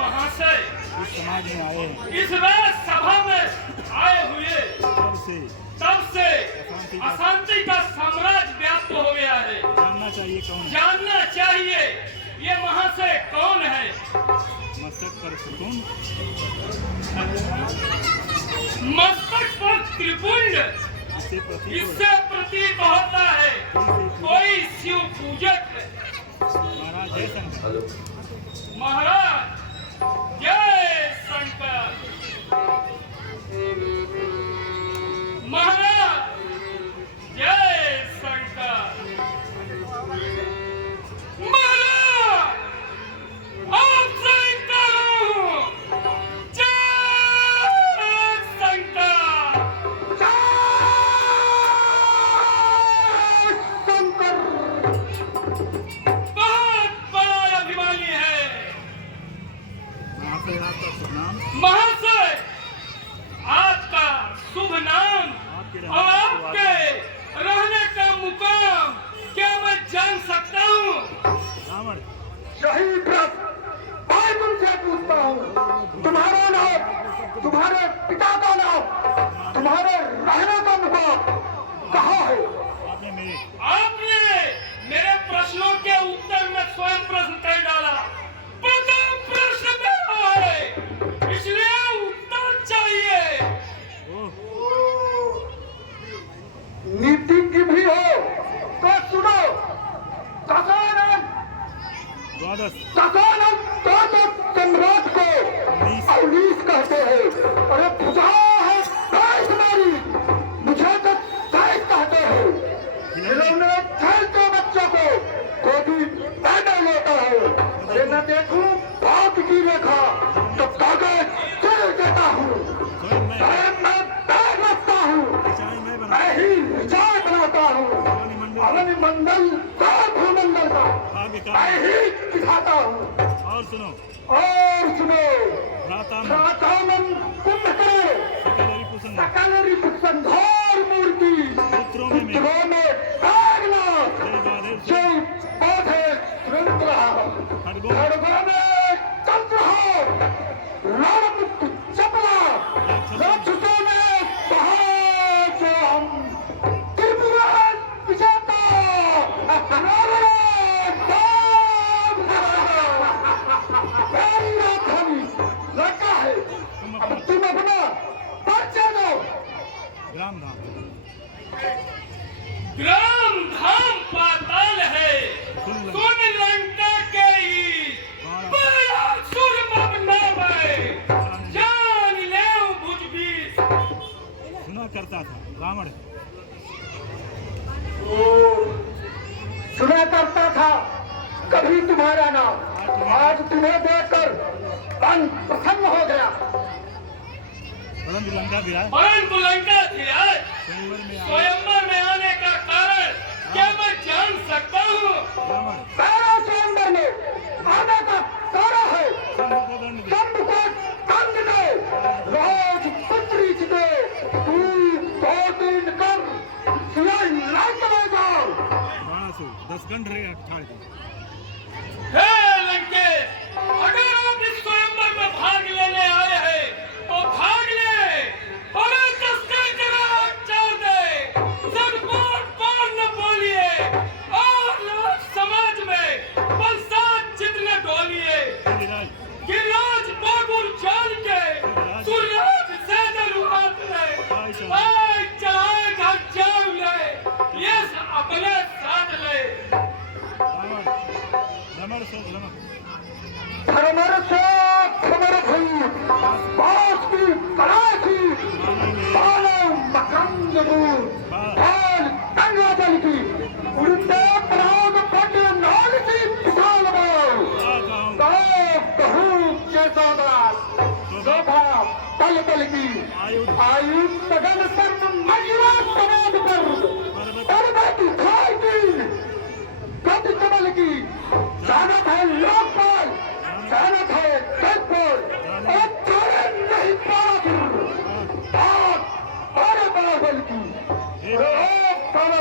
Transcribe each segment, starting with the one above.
महाशय इस समाज में आए हैं, इस राज सभा में आए हुए तब से अशांति का साम्राज्य व्याप्त हो गया है। जानना चाहिए कौन है? जानना चाहिए ये महाशय कौन है? मस्तक पर सुकून, मस्तक पर त्रिपुंड, इससे प्रतीत होता है कोई शिव पूजक है। महाराज जय शंकर। महाराज जय शंकर। महाराज जय शंकर। महाराज आपसे करो जय शंकर। बहुत बड़ा अभिमानी है महाशय। आपका शुभ नाम? महाशय आपका शुभ नाम और आपके रहने का मुकाम क्या मैं जान सकता हूँ? रावण। शहीद रथ, मैं तुमसे पूछता हूँ, तुम्हारा नाम, तुम्हारे पिता का नाम, तुम्हारे रहने का मुकाम कहाँ है? आपने मेरे प्रश्नों के उत्तर में स्वयं प्रश्न कर डाला। प्रथम प्रश्न मेरा है, इसलिए उत्तर चाहिए। नीतिज्ञ भी हो तो सुनो। दशानन द्वादश तो सम्राट को अवनीश कहते हैं। अरे भुजा है 22 मेरी, मुझे तो 22 कहते हैं। इन्होंने खेलते बच्चों को गोदी पैदा लेता है। अरे मैं देखूं बात की रेखा तो कागज चल देता हूँ। मैं पैर रखता हूँ, मैं ही विचार बनाता हूँ। अवन मंडल का भूमंडल का मैं ही दिखाता हूँ। और सुनो, भ्रातामन कुंभकर्ण सकल रिपुसंहार मूर्ति पुत्रों में नागनाथ जय बाधे खड़गों में चंद्रहार रणमुक्त चपला राक्षसों में पहाड़ हम त्रिपुरा विजेता लड़का है। अब तुम अपना परिचय दो। ग्राम धाम। ग्राम धाम पाताल है, सुन लंका के ईश, बड़ा सुरमग नाम है, जान ले भुजबीस। सुना करता था रावण। सुना करता था कभी तुम्हारा नाम, आज तुम्हें देखकर मन प्रसन्न हो गया। परंतु लंका भी आए, परंतु लंका से आए स्वयंवर में आने का कारण क्या मैं जान सकता हूँ? रावण सारा स्वयंवर में आने का कारण है शंभु को दंड दे, रोज पुत्री दे, तू 2 दिन कर सिलाई लाई चले जाओ। 10 घंटे ठाड़ दी। हे लंकेश, अगर आप इस स्वयंवर में भाग लेने आए हैं तो भाग ले, और 10 जगह चार दे, सब बार न बोलिए और समाज में बरसात जितने डोलिए। गिरिराज बाबुल जान के सूर्यराज से जरूरत ले, चाहे घर जान ले, ये अपने साथ ले। रमण से रमण धर्मर से खबर हुई, बास की तलाशी, बालों मकरंद दूर, बाल गंगा जल की, उड़ते प्राग पट नाल की विशाल बाल, कहू के सौदास, शोभा तल तल की, आयु सगन सर्व महिमा समाज कर, पर्वत खाई की, गति कमल की, जानत है लोकपाल, जानत है जगपाल, और तारे नहीं पारा और बाबल की, तारा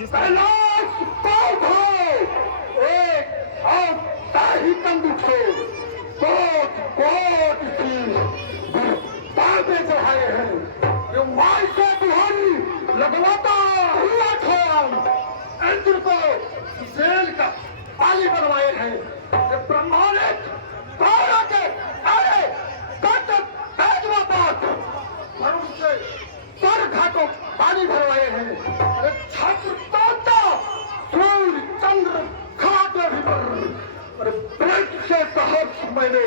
कैलाश पाल एक और ताही कंदुक से, बनवाए हैं। ये ब्रह्मांड गौरव के अरे कट भेजवा पात और उनसे स्वर घाटों पानी भरवाए हैं। अरे छत्र तोता सूर्य चंद्र खाद्य भीतर अरे ब्रह्म से सहर्ष मैंने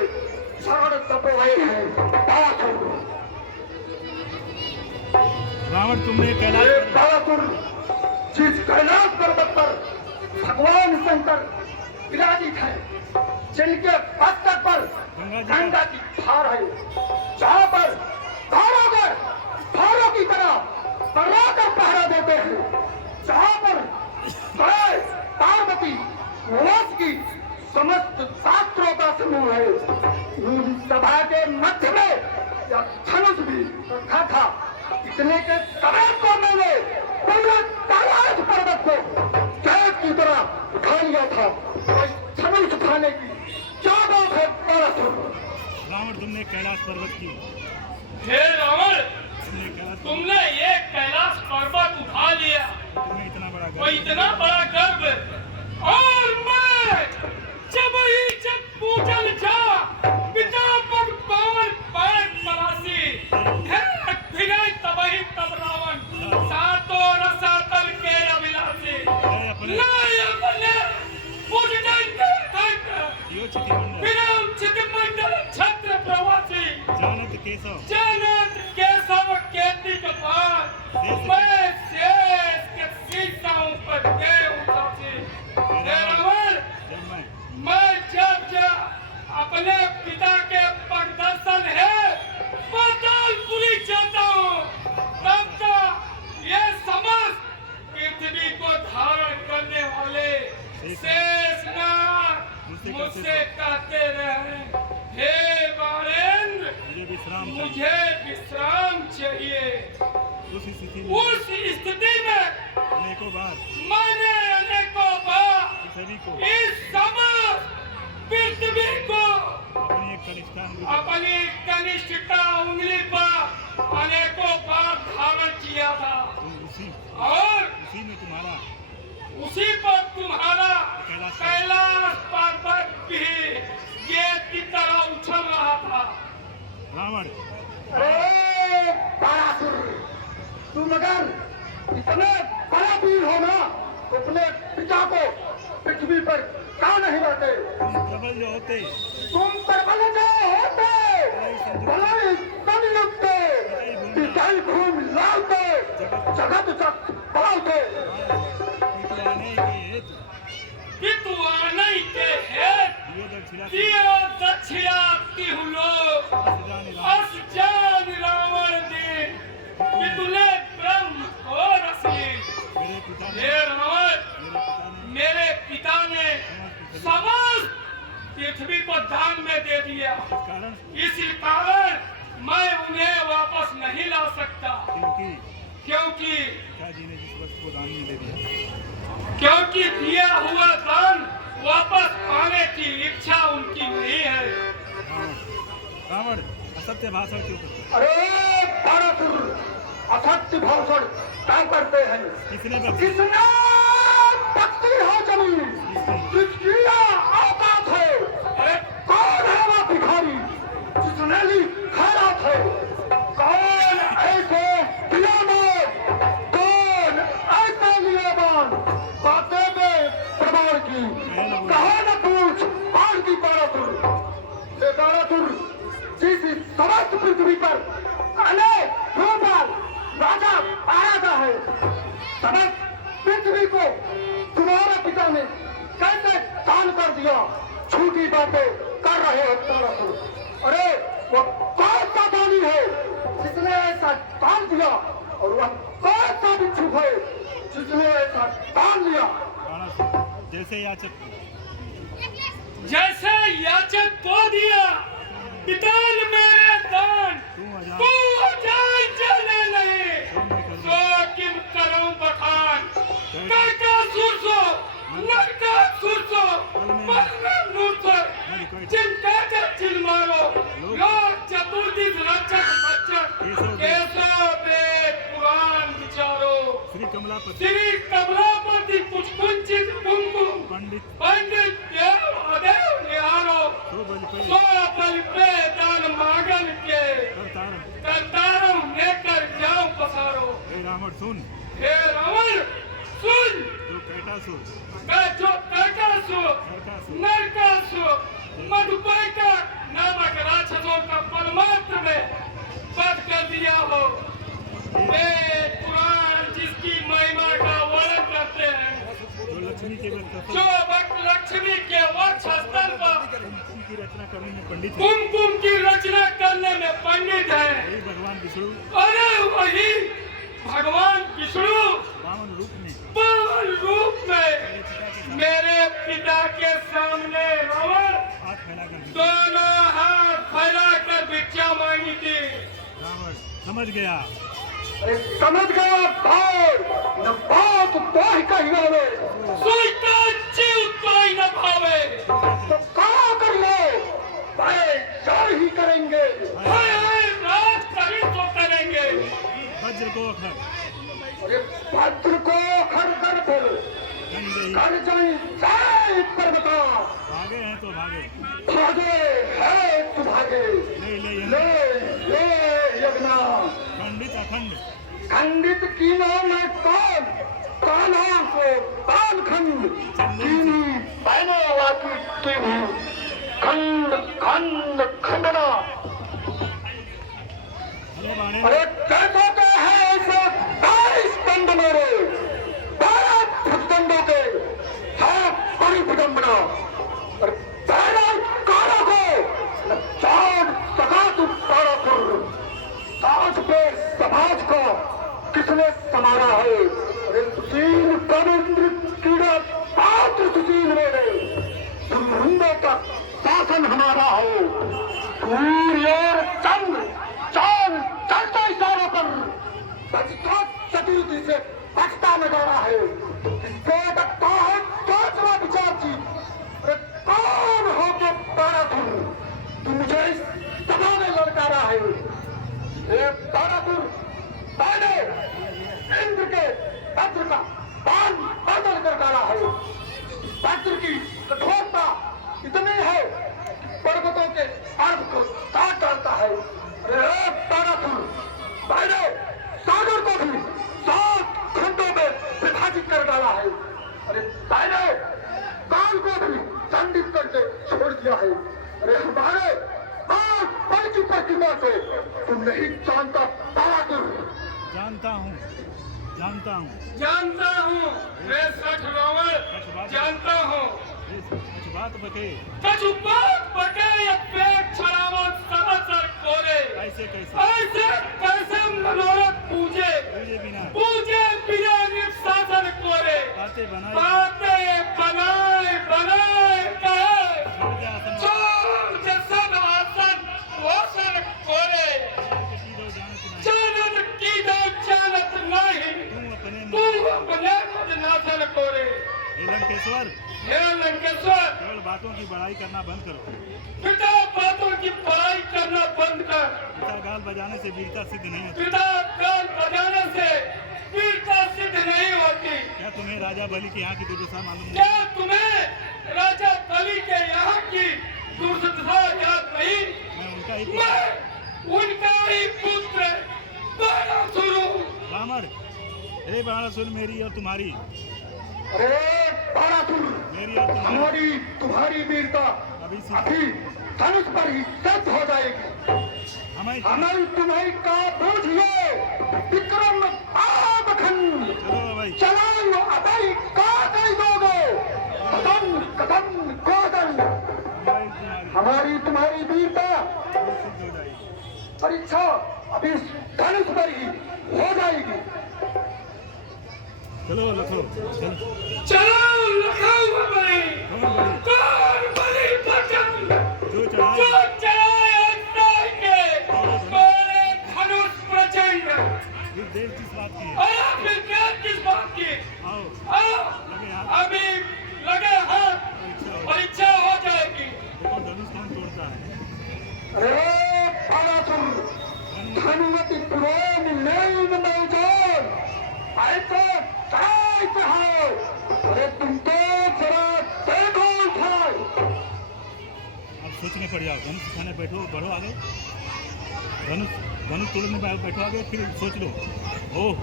शरण तपवाए हैं। बात है रावण, तुमने कैलाश अरे पर्वत- बालासुर जिस कैलाश पर्वत पर भगवान शंकर विराजित है, जिनके मस्तक पर गंगा की धार है, जहाँ पर कारागर धारों की तरह बर्राकर पहरा देते हैं, जहाँ पर गए पार्वती वश की समस्त शास्त्रों का समूह है, उन सभा के मध्य में यह धनुष भी रखा था। इतने के समय को मैंने पूरे कैलाश पर्वत को कैद की तरह उठा लिया था। और धनुष उठाने की क्या बात है बालासुर? रावण, तुमने कैलाश पर्वत की हे रावण, तुमने कैलाश तुमने ये कैलाश पर्वत उठा लिया, तुम्हें इतना बड़ा वो गर्व इतना बड़ा गर्व, और मैं जब पूजल जा पिता पग पावन पैर परासी है फिरे तबही तब रावण सातो रसातल के अभिलाषी नहीं अपने पूजन के तक यो चिति मंडल विराम चितमंडल छत्र प्रवासी जानत केशव जनत केशव केति कपाल मैं शेष के सीताओं पर के उदासी हे रावण, जब मैं जब अपने पिता के प्रदर्शन है पातालपुरी जाता हूँ, तब तक ये समस्त पृथ्वी को धारण करने वाले शेषनाग मुझसे कहते रहे, हे बारेंद्र, मुझे विश्राम चाहिए। मुझे विश्राम चाहिए। उस स्थिति में उस स्थिति में अनेकों बार मैंने अनेकों बार सभी को इस समस्त पृथ्वी को अपनी एक कनिष्ठा अंगुली अपनी कनिष्ठता उंगली पर अनेकों बार धारण किया था, और उसी में तुम्हारा उसी पर तुम्हारा कैलाश पर्वत भी गेट की तरह उछल रहा था। रावण, अरे बालासुर, तुम अगर इतने बड़ा वीर हो ना, तो अपने पिता को पृथ्वी पर क्या नहीं लाते? तुम प्रबल जो होते तुम प्रबल जो होते, भले संयुक्त पिताई घूम लाते, जगत जग पालते। पितु आने के हेतु कि तू आने के हेतु दियो दक्षिणा दियो दक्षिणा तिहु लोग अस जान रावण दिन कि तूने ब्रह्म को रसी। मेरे पिता ने हे रावण, मेरे पिता ने समस्त पृथ्वी को दान में दे दिया, कारण इसी कारण मैं उन्हें वापस नहीं ला सकता, क्योंकि पिताजी ने जिस वस्तु को दान में दे दिया क्योंकि दिया हुआ दान वापस पाने की इच्छा उनकी नहीं है। रावण, असत्य भाषण क्यों करते हो? अरे बालासुर, असत्य भाषण क्या करते हैं? किसने बख्शी? किसने बख्शी है जमीन? किसकी औकात है? अरे कौन है वो भिखारी जिसने ली खैरात है? कौन ऐसे नियामत, कौन ऐसे नियामत बातें में प्रमाण की? कहा न पूछ और की बालासुर। ये बालासुर जिस समस्त पृथ्वी पर अनेक भूपाल राजा आया है, समस्त पृथ्वी को तुम्हारे पिता ने कैसे दान कर दिया? झूठी बातें कर रहे हो बालासुर। अरे वो कौन सा दानी है जिसने ऐसा दान दिया, और वह कौन सा भिक्षु है जिसने ऐसा दान लिया? बाणासुर, जैसे याचक जैसे याचक को दिया पिता ने मेरे दान, तू जाय चले नहीं सो किम करूं बखान काका सुरसो नक्का सुरसो मरना नूरसो चिंता के चिल मारो लोग चतुर्दिश रक्षक बच्चक केशव वेद पुराण विचारो श्री कमलापति श्री कमलापति पुष्कुंचित कुमकुम पंडित पंडित सो बल पे दान मांगन के करतारम लेकर जाओ पसारो। हे रावण सुन, हे रावण सुन, जो कैटासुर जो कैटासुर नरकासुर मधुपर्का नामक राक्षसों का परमात्र में वध कर दिया हो, वेद पुराण जिसकी महिमा का वर्णन करते हैं, जो लक्ष्मी के जो भक्त लक्ष्मी के वक्ष स्थल पर कुमकुम की रचना करने में पंडित है, कुमकुम की रचना करने में पंडित है, वही भगवान विष्णु अरे वही भगवान विष्णु वामन रूप में पावन रूप में मेरे पिता के सामने रावण हाथ फैलाकर दोनों हाथ फैलाकर भिक्षा मांगी थी। रावण समझ गया। अरे समझ गया भाई, न बात तो ही कही आवे, सोचता जीव तो ही न भावे, तो क्या कर लो भाई, चार ही करेंगे। हाय हाय रात कहीं तो करेंगे। वज्र को अखर अरे भद्र को खर कर गंगे कर जाई जाए पर्वता, भागे हैं तो भागे, भागे है तू भागे, ले ले ले यज्ञा पंडित अखंड खंडित कीना में कौन कान्हा को काल खंड कीनी पहने वाकी कीनी खंड खंड खंडना। अरे बाणे अरे कैसा तो है ऐसा 22 दंड मेरे, 12 भुजदंडों के है बड़ी विडंबना, और 12 काला को चार सका तू तारा कर, साज पे समाज को किसने समारा है। अरे सुशील पवित्र कीड़ा पात्र सुशील मेरे, ब्रह्मांडों का शासन हमारा है, सूर्य और चंद्र चांद चलता इशारों पर बचता सतीति से बचता नजारा है। इससे लगता है दूसरा विचार जी, अरे कौन हो के तारा तू मुझे इस सभा में ललकारा है। ये तारापुर पहले इंद्र के वज्र का बाण बदल कर डाला है। वज्र की कठोरता इतनी है कि पर्वतों के अर्ध को काट डालता है। अरे तारापुर पहले सागर को भी 7 खंडों में विभाजित कर डाला है। अरे पहले काल को भी दंडित करके छोड़ दिया है। अरे हमारे पल की प्रतिमा से तुम नहीं जानता तारापुर। जानता हूँ जानता हूँ मैं सठ रावण जानता हूँ। बात बते कछु बात बटे ये पेट छड़ावन समाचार कोरे, ऐसे कैसे मनोरथ पूजे बिना शासन कोरे, बातें बनाए कहे चोर जैसा आसन वसन कोरे, जानत की दो जानत नहीं तू अपने खुद नाचन कोरे। लंकेश्वर केवल बातों की बड़ाई करना बंद करो। पिता बातों की बड़ाई करना बंद कर। पिता गाल बजाने से वीरता सिद्ध नहीं होती। पिता गाल बजाने से वीरता सिद्ध नहीं होती। क्या तुम्हें राजा बलि के यहाँ की दुर्दशा मालूम नहीं? क्या तुम्हें राजा बलि के यहाँ की दुर्दशा याद नहीं? मैं उनका ही पुत्र बाणासुर हूँ। रावण, हे बाणासुर मेरी और तुम्हारी, अरे तारापुर मेरी और तुम्हारी हमारी तुम्हारी वीरता अभी धनुष पर ही सिद्ध हो जाएगी। हमें तुम्हें का बूझिए विक्रम आबखंड चलो भाई चलाओ अभी का कर दोगे कदम कदम कोदन। हमारी तुम्हारी वीरता परीक्षा अभी धनुष पर ही हो जाएगी। चलो लखो चलो लखनऊ बलि कौन बलि बचन जो जो चढ़ाए अन्याय के मेरे धनुष प्रचंड। फिर देर किस बात की है? आया फिर देर किस बात की? आओ लगे हाथ, अभी लगे हाथ, परीक्षा हो जाएगी। देखो धनुष कौन तोड़ता है। अरे तारापुर धनुमति पुराण नहीं मैदान ऐसे कैसे हो। अरे तुम तो जरा देखो उठाए। अब सोचने पड़ जाओ, धनुष उठाने बैठो, बढ़ो आगे, धनुष धनुष तोड़ने बैठो आगे, फिर सोच लो। ओह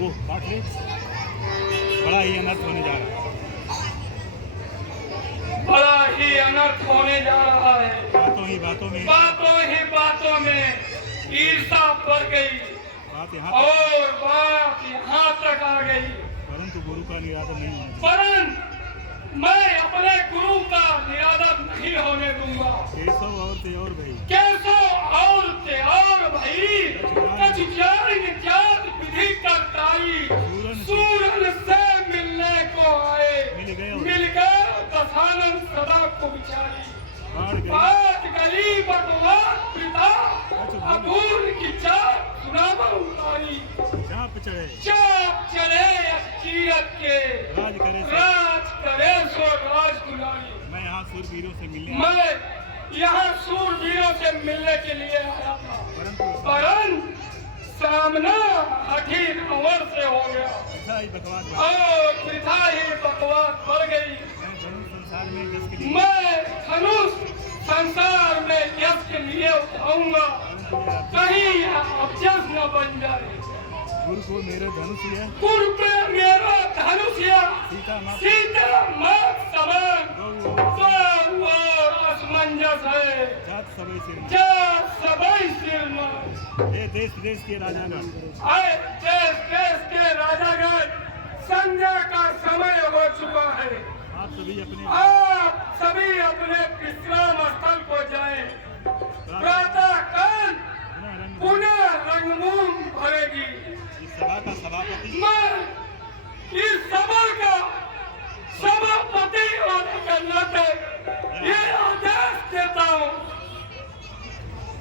ओह काट ले, बड़ा ही अनर्थ होने जा रहा है, बड़ा ही अनर्थ होने जा रहा है। बातों ही बातों में ईर्षा बढ़ गई बात यहाँ और बात यहाँ तक आ गई। परंतु गुरु का निरादर नहीं होना चाहिए। परंतु मैं अपने गुरु का निरादर नहीं होने दूंगा। केशव और ते और भाई, केशव और ते और भाई, कछ जात विधि करताई, सूरन से मिलने को आए, मिल गए दशानन सदा को बिचारी। बात गली भगवान पिता अपूर्ण की चाप सुनामा उतारी, चाप चढ़े अकीरत के राज करे सो राज दुलारी। मैं यहाँ सूरवीरों से मिलने के लिए आया था, परंतु सामना हठी कंवर से हो गया और पिता ही बकवास बढ़ गई। मैं धनुष संसार में यश के लिए उठाऊंगा, कहीं अभ्यस न बन जाए। गुरु को मेरा धनुष है, गुरु पे मेरा धनुष है, सीता मात समान असमंजस है, जात सबई सिर में। ये देश के राजागण, देश के राजागण, संध्या का समय हो चुका है। आप सभी अपने विश्राम स्थल को जाएं। प्रातः काल पुनः रंगभूमि भरेगी। इस सभा का सभापति मैं